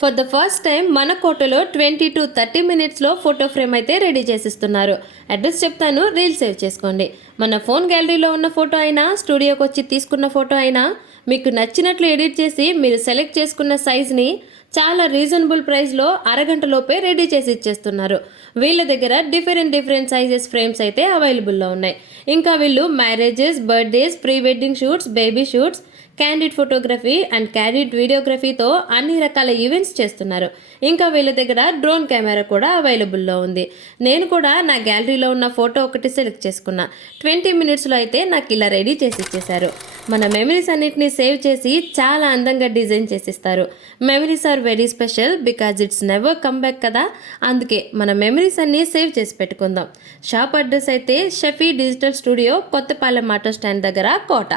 For the first time మన కోటలో 20 to 30 మినిట్స్లో ఫోటో ఫ్రేమ్ అయితే రెడీ చేసిస్తున్నారు. అడ్రస్ చెప్తాను, రీల్ సేవ్ చేసుకోండి. మన ఫోన్ గ్యాలరీలో ఉన్న ఫోటో అయినా, స్టూడియోకి వచ్చి తీసుకున్న ఫోటో అయినా మీకు నచ్చినట్లు ఎడిట్ చేసి మీరు సెలెక్ట్ చేసుకున్న సైజ్ని చాలా రీజనబుల్ ప్రైస్లో అరగంటలోపే రెడీ చేసి ఇచ్చేస్తున్నారు. వీళ్ళ దగ్గర డిఫరెంట్ సైజెస్ ఫ్రేమ్స్ అయితే అవైలబుల్లో ఉన్నాయి. ఇంకా వీళ్ళు marriages, birthdays, pre wedding shoots, baby shoots, candid photography and candid వీడియోగ్రఫీతో అన్ని రకాల ఈవెంట్స్ చేస్తున్నారు. ఇంకా వీళ్ళ దగ్గర డ్రోన్ కెమెరా కూడా అవైలబుల్లో ఉంది. నేను కూడా నా గ్యాలరీలో ఉన్న ఫోటో ఒకటి సెలెక్ట్ చేసుకున్నా. 20 మినిట్స్లో అయితే నాకు ఇలా రెడీ చేసి ఇచ్చేశారు. మన మెమరీస్ అన్నిటిని సేవ్ చేసి చాలా అందంగా డిజైన్ చేసిస్తారు. Memories are very special because it's never come back కదా. అందుకే మన మెమరీస్ అన్నీ సేవ్ చేసి పెట్టుకుందాం. షాప్ అడ్రస్ అయితే Shafi digital studio, Kothapalem auto stand దగ్గర, కోట.